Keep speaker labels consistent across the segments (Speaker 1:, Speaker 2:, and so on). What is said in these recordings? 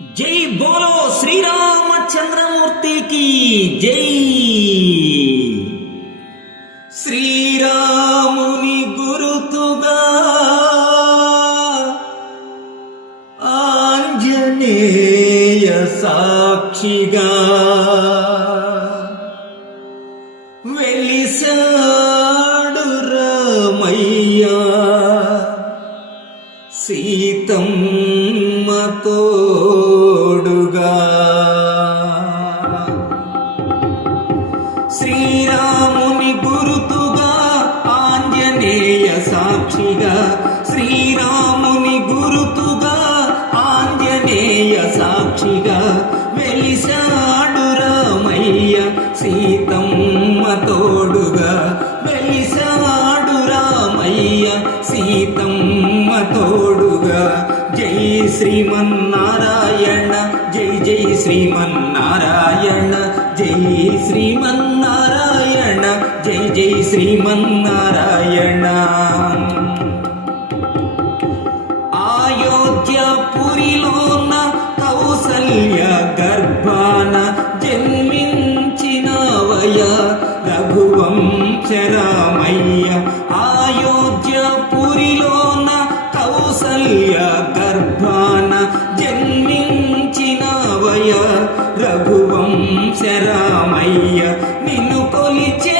Speaker 1: జై బోలో శ్రీరామచంద్రమూర్తికి జై. శ్రీరాముని గురుతుగా ఆంజనేయ సాక్షిగా వెలిసాడు రామయ్యా సీతమ్మ శ్రీరాముని గురుతుగా ఆంజనేయ సాక్షిగా. శ్రీరాముని గురుతుగా ఆంజనేయ సాక్షిగా. వెలిసాడు రామయ్య సీతమ్మ తోడుగా. వెలిసాడు రామయ్య సీతమ్మ తోడుగా. జై శ్రీమన్నారాయణ జై జై శ్రీమన్నారాయణ జై శ్రీమన్ జై జై శ్రీమన్నారాయణ. అయోధ్య పురిలోన కౌసల్య గర్భాన జన్మించినవయ రఘువంశరామయ్య అయోధ్య పురిలోన కౌసల్య గర్భాన జన్మించినవయ రఘువంశరామయ్య నిన్ను కొలిచే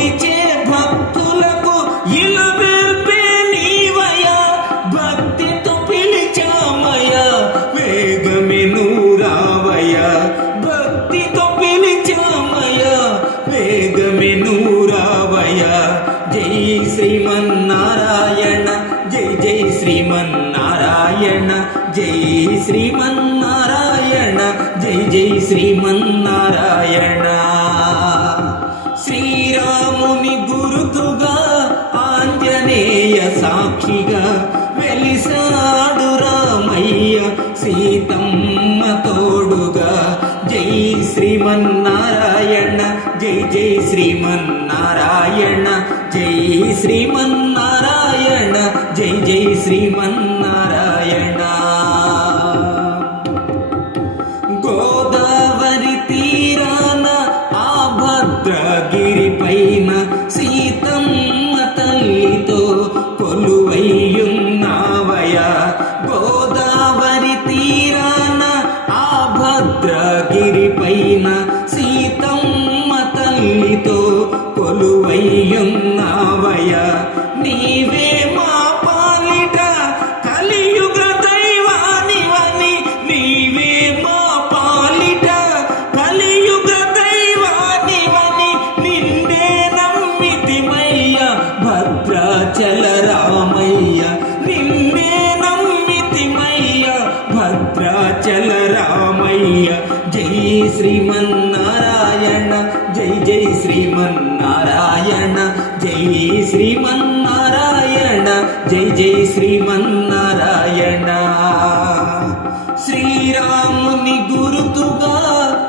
Speaker 1: కొలిచే భక్తులకు ఇలా వెల్పే భక్తితో పిలిచామయ్యా. వేగమే నూరావయ్యా. భక్తితో పిలిచామయ్యా. వేగమే నూరావయ్యా. జై శ్రీమన్నారాయణ జై జై శ్రీమన్నారాయణ జై శ్రీమన్నారాయణ జై జై శ్రీమన్నారాయణ. ఆంజనేయ సాక్షిగా వెలిసాడు రామయ్య. సీతమ్మ తోడుగా. జై శ్రీమన్నారాయణ జై జై శ్రీమన్నారాయణ జై శ్రీమన్నారాయణ జై జై శ్రీమన్నారాయణ కొలువయ్యున్నావయ నీవే మా పాలిట కలియుగ దైవానివని నీవే మా పాలిట కలియుగ దైవానివని నిన్నే నమ్మితిమయ్య. భద్రాచల జై జై శ్రీమన్నారాయణ జై శ్రీమన్నారాయణ జై జై శ్రీమన్నారాయణ. శ్రీరాముని గురుతుగా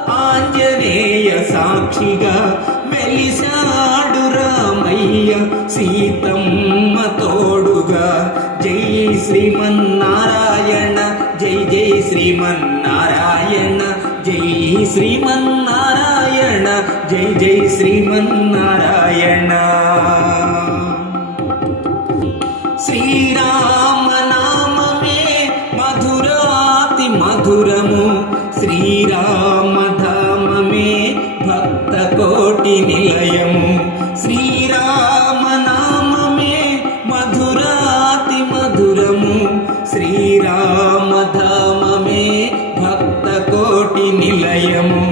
Speaker 1: ఆంజనేయ సాక్షిగా వెలిసాడు రామయ్య సీతమ్మ తోడుగా. జై శ్రీమన్నారాయణ జై జై శ్రీమన్నారాయణ జై శ్రీమన్నారాయణ. నారాయణ జై జై శ్రీమన్నారాయణ. శ్రీరామ శ్రీరామనామమే మధురాతి మధురము. శ్రీరామ శ్రీరామధామమే భక్త కోటి నిలయము. శ్రీరామ శ్రీరామనామమే మధురాతి మధురము. శ్రీరామ శ్రీరామధామమే భక్త కోటి నిలయము.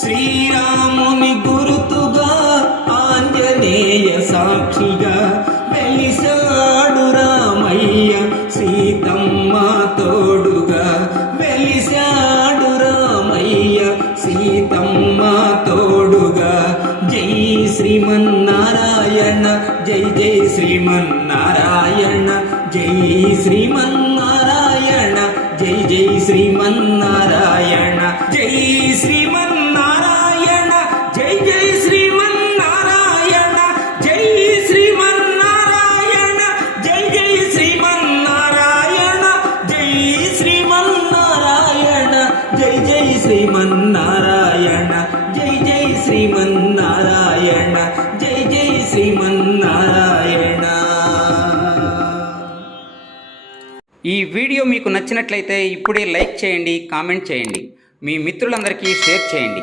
Speaker 1: శ్రీరాముని గురుతుగా ఆంజనేయ సాక్షిగా వెలిసాడు రామయ్య సీతమ్మ తోడుగా. వెలిసాడు రామయ్య సీతమ్మ తోడుగా. జై శ్రీమన్నారాయణ జై జై శ్రీమన్నారాయణ జై శ్రీమన్నారాయణ జై జై శ్రీమన్నారాయణ జై శ్రీమన్నారాయణ శ్రీమన్నారాయణ జై జై శ్రీమన్నారాయణ జై జై శ్రీమన్నారాయణ.
Speaker 2: ఈ వీడియో మీకు నచ్చినట్లయితే ఇప్పుడే లైక్ చేయండి కామెంట్ చేయండి. మీ మిత్రులందరికీ షేర్ చేయండి.